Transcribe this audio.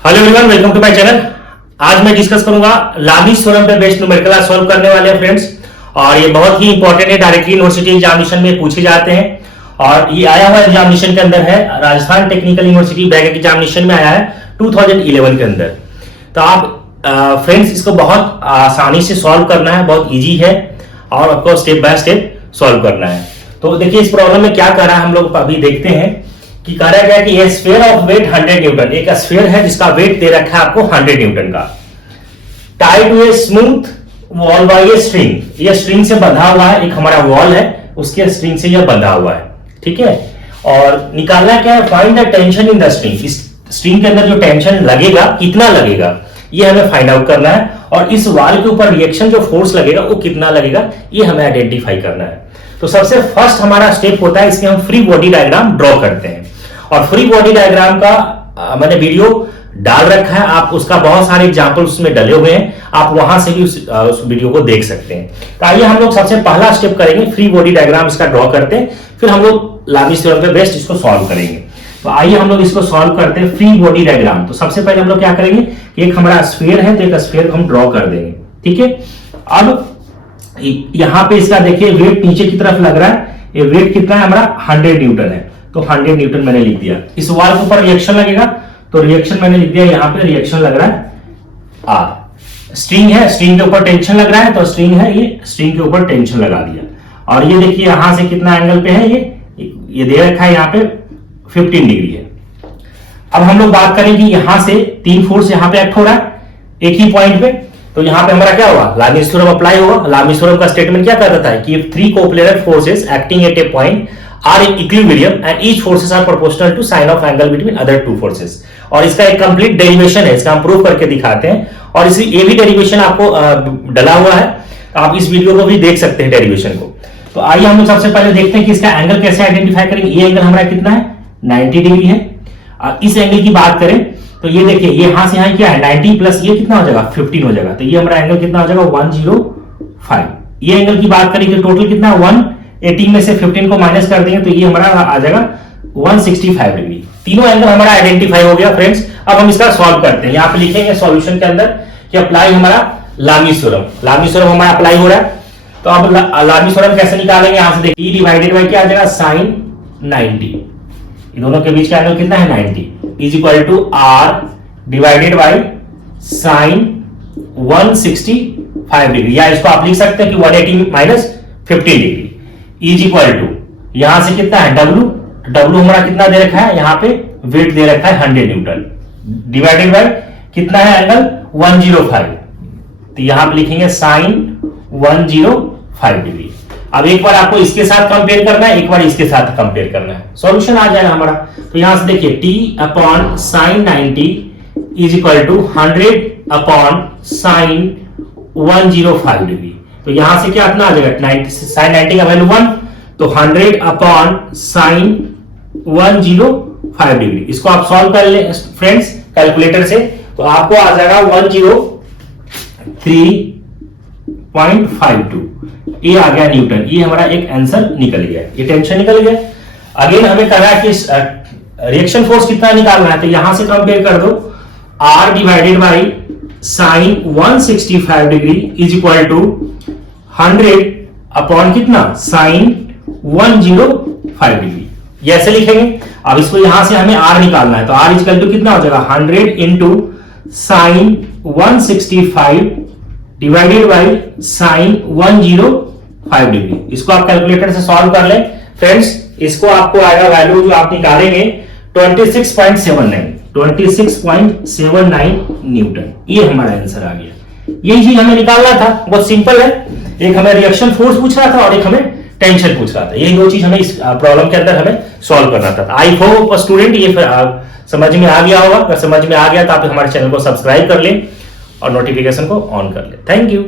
Hello everyone, welcome to my channel. आज मैं discuss करूंगा लामीज थ्योरम पे बेस्ड न्यूमेरिकल सॉल्व करने वाले हैं फ्रेंड्स। और ये बहुत ही इंपॉर्टेंट है, डायरेक्टली यूनिवर्सिटी एग्जामिनेशन में पूछे जाते हैं। और ये आया हुआ एग्जामिनेशन के अंदर है, Rajasthan technical university back examination में आया है 2011 के अंदर। तो आप फ्रेंड्स इसको बहुत आसानी से सॉल्व करना है, बहुत ईजी है और आपको स्टेप बाय स्टेप सॉल्व करना है। तो देखिए इस प्रॉब्लम में क्या कर रहा है, हम लोग अभी देखते हैं कि कहा गया कि ये स्फीयर ऑफ वेट 100 न्यूटन, एक स्फीयर है जिसका वेट दे रखा है आपको 100 न्यूटन का, tied to a smooth wall by a string. ये स्ट्रिंग से बंधा हुआ है, एक हमारा वॉल है उसके स्ट्रिंग से यह बंधा हुआ है, ठीक है। और निकालना क्या है, find the tension in the string. इस स्ट्रिंग के अंदर जो टेंशन लगेगा कितना लगेगा ये हमें फाइंड आउट करना है। और इस वॉल के ऊपर रिएक्शन जो फोर्स लगेगा वो कितना लगेगा ये हमें आइडेंटिफाई करना है। तो सबसे फर्स्ट हमारा स्टेप होता है, इसमें हम फ्री बॉडी डायग्राम ड्रॉ करते हैं। और फ्री बॉडी डायग्राम का मैंने वीडियो डाल रखा है, आप उसका बहुत सारे एग्जांपल उसमें डले हुए हैं, आप वहां से भी उस वीडियो को देख सकते हैं। तो आइए हम लोग सबसे पहला स्टेप करेंगे, फ्री बॉडी डायग्राम इसका ड्रॉ करते हैं, फिर हम लोग लामीज थ्योरम पे बेस्ड इसको सॉल्व करेंगे। तो आइए हम लोग इसको सॉल्व करते हैं, फ्री बॉडी डायग्राम। तो सबसे पहले हम लोग क्या करेंगे, एक हमारा स्फीयर है तो एक स्फीयर को हम ड्रॉ कर देंगे, ठीक है। अब यहां पे इसका देखिए वेट नीचे की तरफ लग रहा है, ये वेट कितना है हमारा 100 न्यूटन है, तो 100 न्यूटन मैंने लिख दिया। इस वॉल के ऊपर रिएक्शन लगेगा तो रिएक्शन मैंने लिख दिया, यहां पे रिएक्शन लग रहा है आर। स्ट्रिंग है, स्ट्रिंग के ऊपर टेंशन लग रहा है तो स्ट्रिंग है, ये स्ट्रिंग के ऊपर टेंशन लगा दिया। और ये देखिए यहां से कितना एंगल पे है, ये दे रखा है यहाँ पे 15 डिग्री है। अब हम लोग बात करें कि यहां से तीन फोर्स यहां पे एक्ट हो रहा है एक ही पॉइंट पे, तो यहां पे हमारा क्या होगा, लामीज थ्योरम अप्लाई होगा। लामीज थ्योरम का स्टेटमेंट क्या कहता है कि three coplanar forces acting at A point are in equilibrium and each forces are proportional to sine of angle between other two forces। और इसका एक कंप्लीट डेरिवेशन है, इसका हम प्रूव करके दिखाते हैं। और इसी ये भी डेरिवेशन आपको डला हुआ है, आप इस वीडियो को भी देख सकते हैं डेरिवेशन को। तो आइए हम लोग सबसे पहले देखते हैं कि इसका एंगल कैसे आइडेंटिफाई करेंगे। ये एंगल हमारा कितना है 90 डिग्री है। इस एंगल की बात करें तो ये देखिए ये यहां से यहां क्या है 90 प्लस ये कितना हो जाएगा 15 हो जाएगा, तो ये हमारा एंगल कितना हो जाएगा 105। ये एंगल की बात करें तो टोटल कितना 180 में से 15 को माइनस कर देंगे तो ये हमारा आ जाएगा 165 डिग्री। तीनों एंगल हमारा आइडेंटिफाई हो गया फ्रेंड्स। अब हम इसका सॉल्व करते हैं, यहां पे लिखेंगे सॉल्यूशन के अंदर कि अप्लाई हमारा लामीज थ्योरम। लामीज थ्योरम हमारा अप्लाई हो रहा है, तो अब लामीज थ्योरम कैसे निकालेंगे, यहां से देखिए डिवाइडेड बाय क्या आ जाएगा sin 90, इन दोनों के बीच का एंगल कितना है 90 is equal to r divided by sin 165 degree, या इसको आप लिख सकते हैं कि 180 minus 15 degree is equal to यहां से कितना है W हमारा कितना दे रखा है, यहां पे वेट दे रखा है 100 न्यूटन डिवाइडेड बाय कितना है एंगल 105, तो यहां पे लिखेंगे sin 105 डिग्री। अब एक बार आपको इसके साथ कंपेयर करना है, एक बार इसके साथ कंपेयर करना है, सॉल्यूशन आ जाएगा हमारा। तो यहां से देखिए t upon sin 90 is equal to 100 upon sin 105 degree. तो यहां से क्या इतना आ जाएगा sin 90 का वैल्यू 1, तो 100 अपॉन sin 105 डिग्री। इसको आप सॉल्व कर ले फ्रेंड्स कैलकुलेटर से, तो आपको आ जाएगा 103.52, ये आ गया न्यूटन। ये हमारा एक आंसर निकल गया, ये टेंशन निकल गया। अगेन हमें करना है कि रिएक्शन फोर्स कितना निकालना है, तो यहां से कंपेयर कर दो r divided by sin 165 degree is equal to 100 upon कितना sin 105 डिग्री, ये ऐसे लिखेंगे। अब इसको यहां से हमें r निकालना है, तो r इज इक्वल टू कितना हो जाएगा 100 into sin 165 divided by sin 105 degree. इसको आप कैलकुलेटर से सॉल्व कर लें फ्रेंड्स, इसको आपको आएगा वैल्यू जो आप निकालेंगे 26.79 न्यूटन, ये हमारा आंसर आ गया। यही चीज हमें निकालना था, बहुत सिंपल है। एक हमें रिएक्शन फोर्स पूछ रहा था और एक हमें टेंशन पूछ रहा था, यही दो चीज हमें इस प्रॉब्लम के अंदर हमें सॉल्व करना था। आई होप स्टूडेंट ये समझ में आ गया होगा, अगर समझ में आ गया तो आप हमारे चैनल को सब्सक्राइब कर लें और नोटिफिकेशन को ऑन कर लें। Thank you.